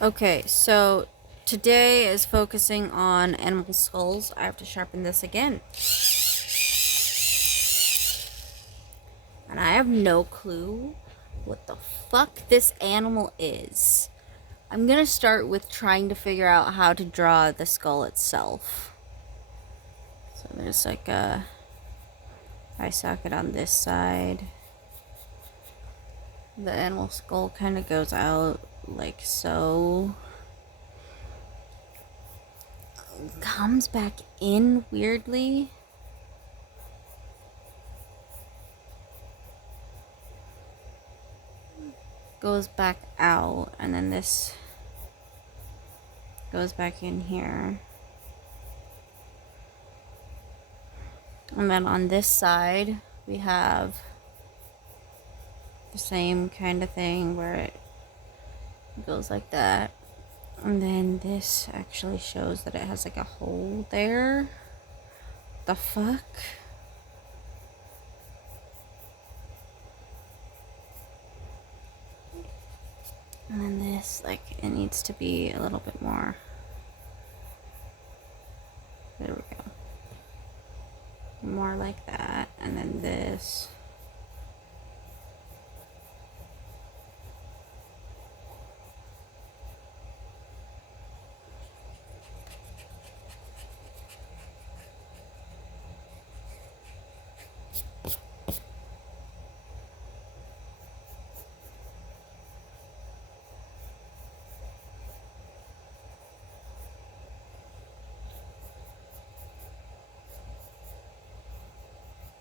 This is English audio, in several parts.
Okay, so today is focusing on animal skulls. I have to sharpen this again. And I have no clue what the fuck this animal is. I'm gonna start with trying to figure out how to draw the skull itself. So there's like a eye socket on this side. The animal skull kind of goes out like so. Comes back in weirdly. Goes back out, and then this goes back in here. And then on this side, we have the same kind of thing where it goes like that. And then this actually shows that it has like a hole there. The fuck? And then this, like, it needs to be a little bit more. There we go. More like that. And then this.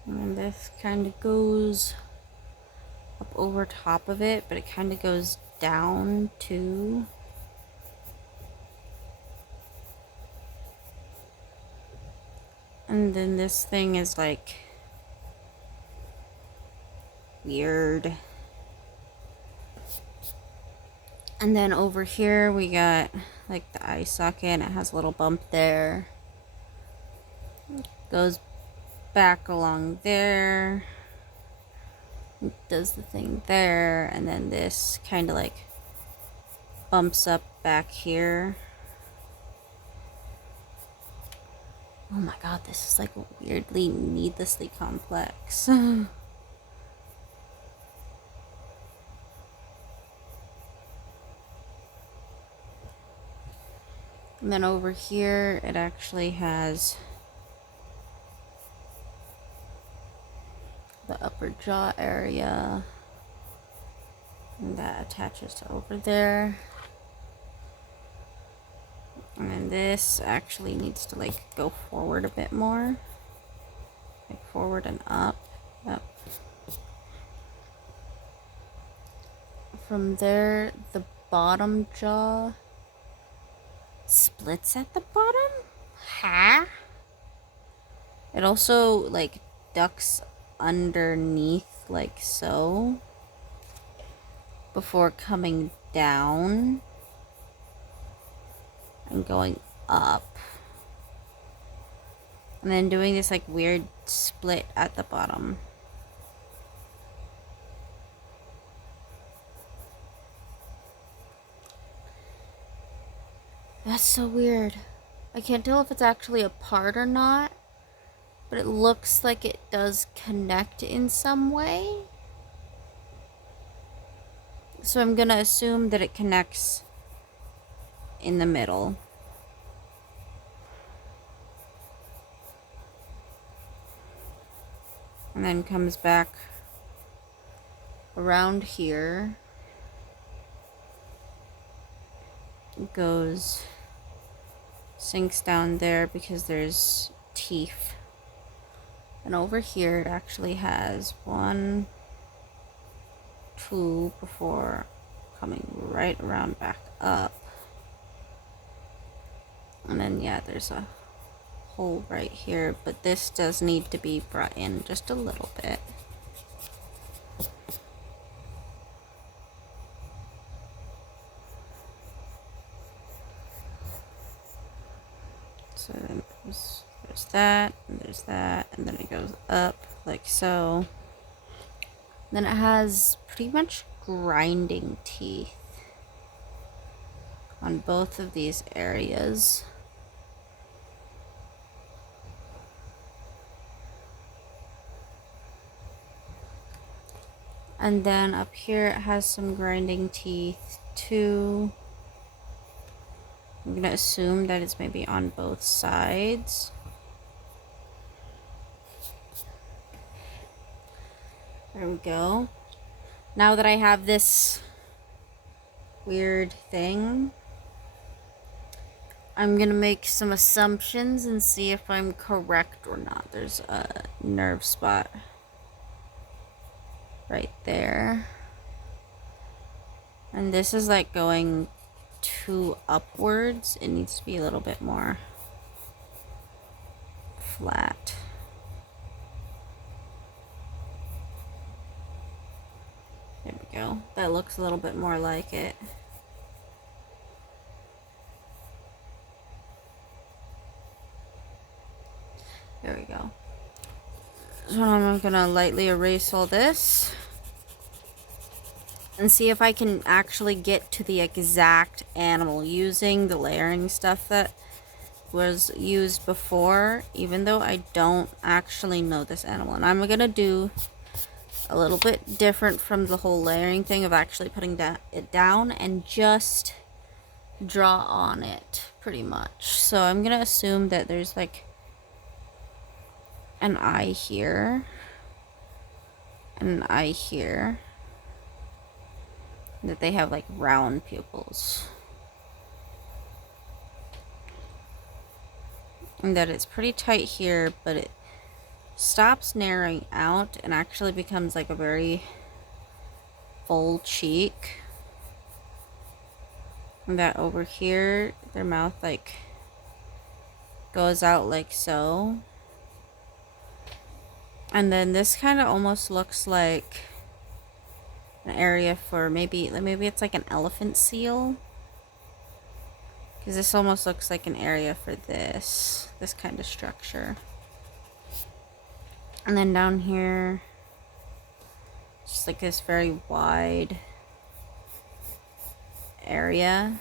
And then this kind of goes up over top of it, but it kind of goes down too. And then this thing is like weird. And then over here we got like the eye socket. It has a little bump there. Goes back along there. Does the thing there. And then this kind of like bumps up back here. Oh my god, this is like weirdly, needlessly complex. And then over here, it actually has the upper jaw area. And that attaches to over there. And then this actually needs to like go forward a bit more. Like forward and up. Up. From there, the bottom jaw splits at the bottom? Huh? It also like ducks underneath like so before coming down and going up. And then doing this like weird split at the bottom. That's so weird. I can't tell if it's actually a part or not, but it looks like it does connect in some way. So I'm gonna assume that it connects in the middle. And then comes back around here. Goes, sinks down there because there's teeth. And over here it actually has 1, 2 before coming right around back up. And then yeah, there's a hole right here, but this does need to be brought in just a little bit. So then there's that, and there's that, and then it goes up like so. Then it has pretty much grinding teeth on both of these areas. And then up here it has some grinding teeth too. I'm gonna assume that it's maybe on both sides. There we go. Now that I have this weird thing, I'm gonna make some assumptions and see if I'm correct or not. There's a nerve spot right there. And this is like going too upwards. It needs to be a little bit more flat. There we go. That looks a little bit more like it. There we go. So I'm gonna lightly erase all this and see if I can actually get to the exact animal using the layering stuff that was used before, even though I don't actually know this animal. And I'm gonna do a little bit different from the whole layering thing of actually putting it down and just draw on it pretty much. So I'm gonna assume that there's like an eye here and an eye here, that they have like round pupils, and that it's pretty tight here, but it stops narrowing out and actually becomes like a very full cheek. And that over here their mouth like goes out like so. And then this kind of almost looks like an area for maybe it's like an elephant seal, because this almost looks like an area for this kind of structure. And then down here, just like this very wide area.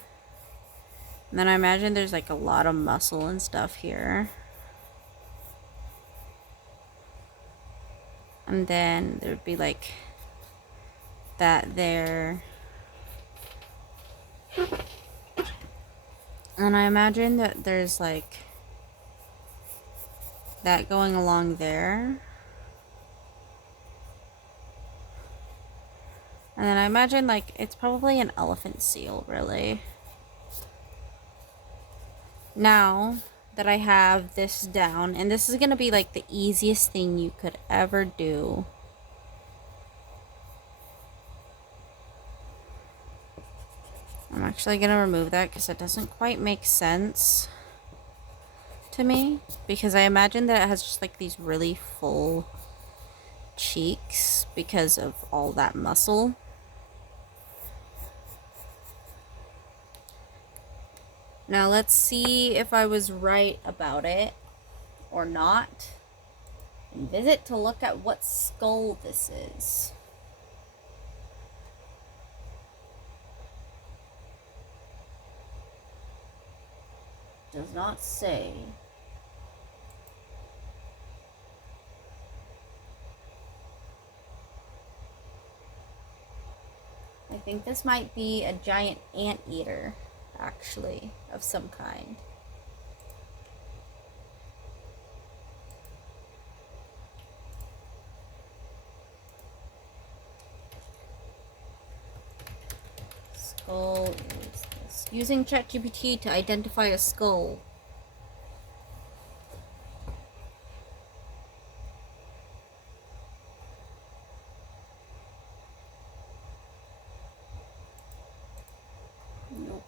And then I imagine there's like a lot of muscle and stuff here. And then there'd be like that there. And I imagine that there's like that going along there. And then I imagine like it's probably an elephant seal, really. Now that I have this down, and this is gonna be like the easiest thing you could ever do. I'm actually gonna remove that because it doesn't quite make sense to me, because I imagine that it has just like these really full cheeks because of all that muscle. Now let's see if I was right about it or not, and visit to look at what skull this is. Does not say. I think this might be a giant anteater, actually, of some kind. Skull is this. Using ChatGPT to identify a skull. Nope.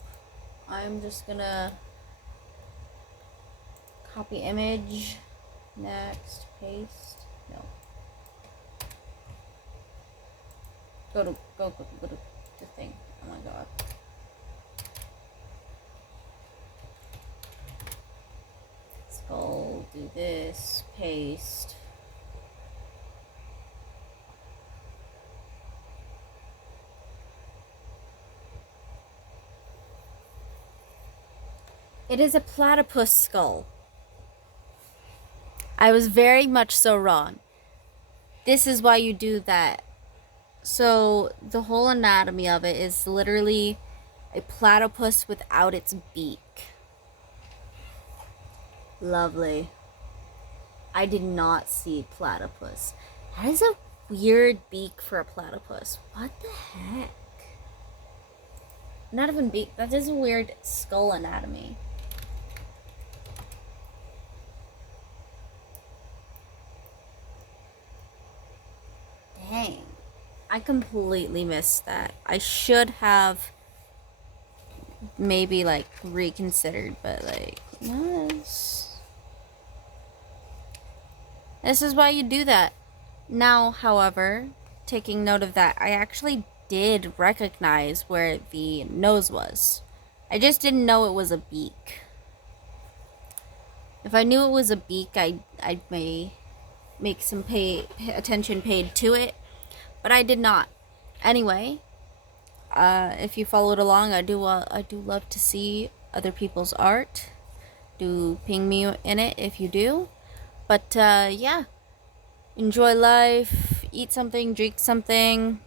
I'm just gonna copy image. Next, paste. No. Go to the thing. Oh my god. Skull, do this, paste. It is a platypus skull. I was very much so wrong. This is why you do that. So the whole anatomy of it is literally a platypus without its beak. Lovely. I did not see platypus. That is a weird beak for a platypus. What the heck? Not even beak. That is a weird skull anatomy. Dang. I completely missed that. I should have maybe like reconsidered, but like, yes. This is why you do that. Now, however, taking note of that, I actually did recognize where the nose was. I just didn't know it was a beak. If I knew it was a beak, I may make some attention paid to it, but I did not. Anyway, if you followed along, I do love to see other people's art. Do ping me in it if you do. But yeah, enjoy life, eat something, drink something,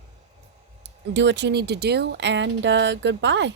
do what you need to do, and goodbye.